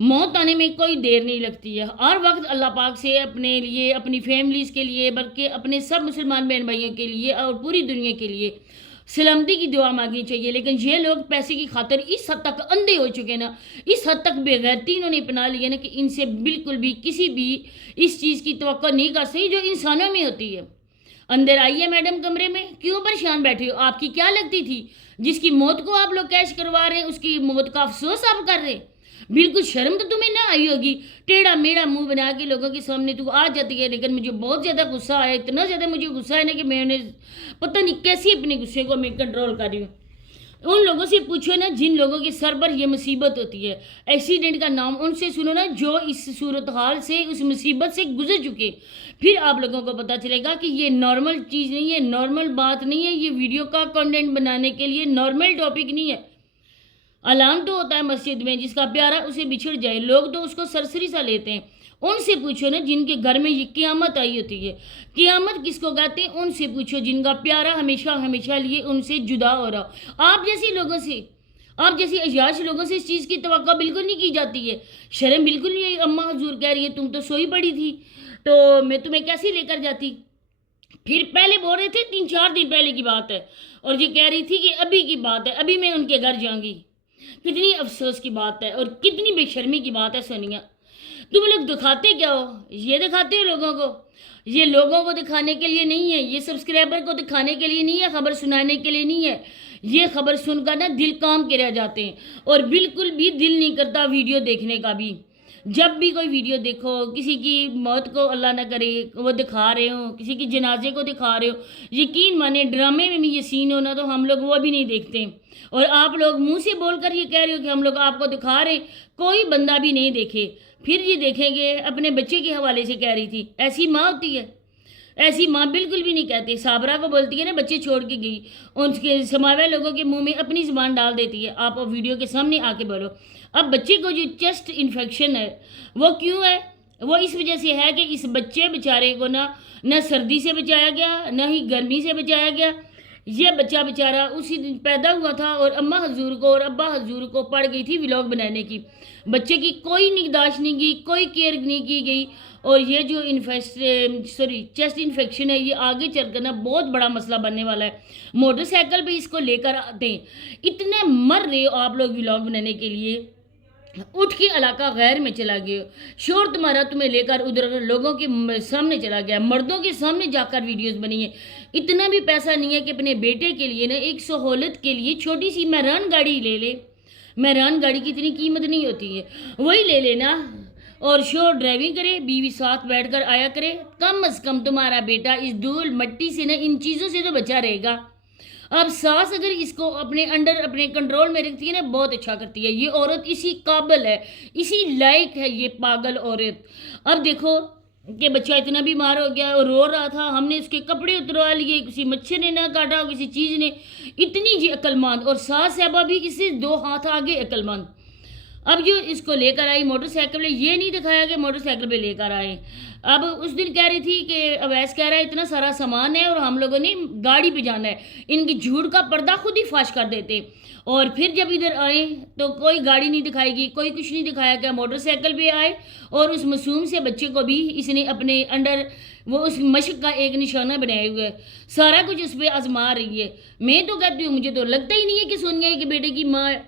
موت آنے میں کوئی دیر نہیں لگتی ہے. ہر وقت اللہ پاک سے اپنے لیے، اپنی فیملیز کے لیے، بلکہ اپنے سب مسلمان بہن بھائیوں کے لیے اور پوری دنیا کے لیے سلامتی کی دعا مانگنی چاہیے. لیکن یہ لوگ پیسے کی خاطر اس حد تک اندھے ہو چکے نا، اس حد تک بے غیرتی انہوں نے اپنا لیا نا کہ ان سے بالکل بھی کسی بھی اس چیز کی توقع نہیں کر سکتی جو انسانوں میں ہوتی ہے. اندر آئیے میڈم کمرے میں، کیوں پریشان بیٹھے ہو؟ آپ کی کیا لگتی تھی جس کی موت کو آپ لوگ کیش کروا رہے ہیں، اس کی موت کا افسوس آپ کر رہے ہیں؟ بالکل شرم تو تمہیں نہ آئی ہوگی. ٹیڑھا میڑھا منہ بنا کے لوگوں کے سامنے تو آ جاتی ہے. لیکن مجھے بہت زیادہ غصہ آیا، اتنا زیادہ مجھے غصہ ہے نا کہ میں نے پتہ نہیں کیسے اپنے غصے کو میں کنٹرول کر رہی ہوں. ان لوگوں سے پوچھو نا جن لوگوں کے سر پر یہ مصیبت ہوتی ہے، ایکسیڈنٹ کا نام ان سے سنو نا جو اس صورتحال سے، اس مصیبت سے گزر چکے. پھر آپ لوگوں کو پتہ چلے گا کہ یہ نارمل چیز نہیں ہے، نارمل بات نہیں ہے، یہ ویڈیو کا کنٹینٹ بنانے کے لیے نارمل ٹاپک نہیں ہے. اعلان تو ہوتا ہے مسجد میں جس کا پیارا اسے بچھڑ جائے، لوگ تو اس کو سرسری سا لیتے ہیں. ان سے پوچھو نا جن کے گھر میں یہ قیامت آئی ہوتی ہے. قیامت کس کو کہتے ہیں؟ ان سے پوچھو جن کا پیارا ہمیشہ ہمیشہ لیے ان سے جدا ہو رہا. آپ جیسے لوگوں سے، آپ جیسی عیاش لوگوں سے اس چیز کی توقع بالکل نہیں کی جاتی ہے. شرم بالکل نہیں ہے. اماں حضور کہہ رہی ہے تم تو سوئی پڑی تھی تو میں تمہیں کیسے لے کر جاتی. پھر پہلے بول رہے تھے 3-4 دن پہلے کی بات ہے، اور یہ کہہ رہی تھی کہ ابھی کی بات ہے، ابھی میں ان کے گھر جاؤں گی. کتنی افسوس کی بات ہے اور کتنی بے شرمی کی بات ہے سونیا. تم لوگ دکھاتے کیا ہو؟ یہ دکھاتے ہو لوگوں کو. یہ لوگوں کو دکھانے کے لیے نہیں ہے، یہ سبسکرائبر کو دکھانے کے لیے نہیں ہے، خبر سنانے کے لیے نہیں ہے. یہ خبر سن کر نا دل کام کے رہ جاتے ہیں اور بالکل بھی دل نہیں کرتا ویڈیو دیکھنے کا بھی. جب بھی کوئی ویڈیو دیکھو کسی کی موت کو اللہ نہ کرے وہ دکھا رہے ہوں، کسی کی جنازے کو دکھا رہے ہو، یقین مانے ڈرامے میں بھی یہ سین ہونا تو ہم لوگ وہ بھی نہیں دیکھتے. اور آپ لوگ منہ سے بول کر یہ کہہ رہے ہو کہ ہم لوگ آپ کو دکھا رہے ہیں، کوئی بندہ بھی نہیں دیکھے. پھر یہ دیکھیں گے. اپنے بچے کے حوالے سے کہہ رہی تھی ایسی ماں ہوتی ہے؟ ایسی ماں بالکل بھی نہیں کہتے. صابرہ کو بولتی ہے نا بچے چھوڑ کے گئی، ان کے سماوے لوگوں کے منہ میں اپنی زبان ڈال دیتی ہے. آپ ویڈیو کے سامنے آ کے بولو. اب بچے کو جو چیسٹ انفیکشن ہے وہ کیوں ہے؟ وہ اس وجہ سے ہے کہ اس بچے بیچارے کو نہ سردی سے بچایا گیا نہ ہی گرمی سے بچایا گیا. یہ بچہ بیچارہ اسی دن پیدا ہوا تھا اور اماں حضور کو اور ابا حضور کو پڑ گئی تھی ولاگ بنانے کی. بچے کی کوئی نگہداشت نہیں کی، کوئی کیئر نہیں کی گئی. اور یہ جو چیسٹ انفیکشن ہے یہ آگے چل کر نا بہت بڑا مسئلہ بننے والا ہے. موٹر سائیکل پہ اس کو لے کر آتے ہیں، اتنے مر رہے ہو آپ لوگ ولاگ بنانے کے لیے. اٹھ کے علاقہ غیر میں چلا گئے ہو، شور تمہارا تمہیں لے کر ادھر لوگوں کے سامنے چلا گیا، مردوں کے سامنے جا کر ویڈیوز بنی ہیں. اتنا بھی پیسہ نہیں ہے کہ اپنے بیٹے کے لیے نا ایک سہولت کے لیے چھوٹی سی مہران گاڑی لے لے. مہران گاڑی کی اتنی قیمت نہیں ہوتی ہے، وہی لے لینا اور شور ڈرائیونگ کرے، بیوی ساتھ بیٹھ کر آیا کرے. کم از کم تمہارا بیٹا اس دھول مٹی سے نا ان چیزوں سے تو بچا رہے گا. اب ساس اگر اس کو اپنے انڈر اپنے کنٹرول میں رکھتی ہے نا بہت اچھا کرتی ہے. یہ عورت اسی قابل ہے، اسی لائق ہے یہ پاگل عورت. اب دیکھو کہ بچہ اتنا بیمار ہو گیا اور رو رہا تھا، ہم نے اس کے کپڑے اتروا لیے، کسی مچھر نے نہ کاٹا کسی چیز نے. اتنی جی عقل مند، اور ساس صاحبہ بھی اس سے 2 ہاتھ آگے عقل مند. اب جو اس کو لے کر آئی موٹر سائیکل پہ، یہ نہیں دکھایا کہ موٹر سائیکل پہ لے کر آئے. اب اس دن کہہ رہی تھی کہ اویس کہہ رہا ہے اتنا سارا سامان ہے اور ہم لوگوں نے گاڑی پہ جانا ہے. ان کی جھوٹ کا پردہ خود ہی فاش کر دیتے. اور پھر جب ادھر آئے تو کوئی گاڑی نہیں دکھائے گی، کوئی کچھ نہیں دکھایا گیا. موٹر سائیکل پہ آئے اور اس معصوم سے بچے کو بھی اس نے اپنے انڈر وہ اس مشق کا ایک نشانہ بنائے ہوئے سارا کچھ اس پہ آزما رہی ہے. میں تو کہتی ہوں مجھے تو لگتا ہی نہیں ہے کہ سونیا کے بیٹے کی ماں ہے.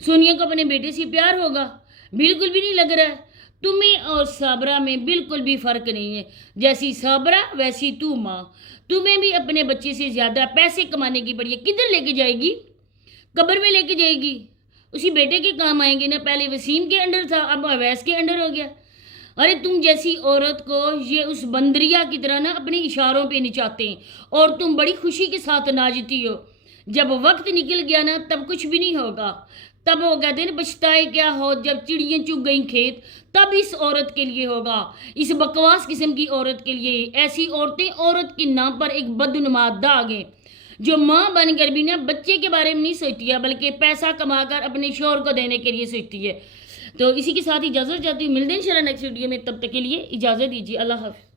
سونیا کو اپنے بیٹے سے پیار ہوگا، بالکل بھی نہیں لگ رہا ہے. تمہیں اور صابرہ میں بالکل بھی فرق نہیں ہے. جیسی صابرہ ویسی تو ماں. تمہیں بھی اپنے بچے سے زیادہ پیسے کمانے کی پڑی ہے. کدھر لے کے جائے گی؟ قبر میں لے کے جائے گی. اسی بیٹے کے کام آئیں گے نا. پہلے وسیم کے انڈر تھا، اب اویس کے انڈر ہو گیا. ارے تم جیسی عورت کو یہ اس بندریا کی طرح نا اپنے اشاروں پہ نچاتے ہیں اور تم بڑی خوشی کے ساتھ ناچتی ہو. جب وقت نکل گیا نا تب کچھ بھی نہیں ہوگا. تب وہ کہتے ہیں بچتائے کیا ہو جب چڑیاں چگ گئیں کھیت، تب اس عورت کے لیے ہوگا، اس بکواس قسم کی عورت کے لیے. ایسی عورتیں عورت کے نام پر ایک بدنما داغ ہیں جو ماں بن کر بھی نا بچے کے بارے میں نہیں سوچتی ہے بلکہ پیسہ کما کر اپنے شوہر کو دینے کے لیے سوچتی ہے. تو اسی کے ساتھ اجازت چاہتی ہوں، ملتے ہیں انشاءاللہ نیکسٹ ویڈیو میں. تب تک کے لیے اجازت دیجیے. اللہ حافظ.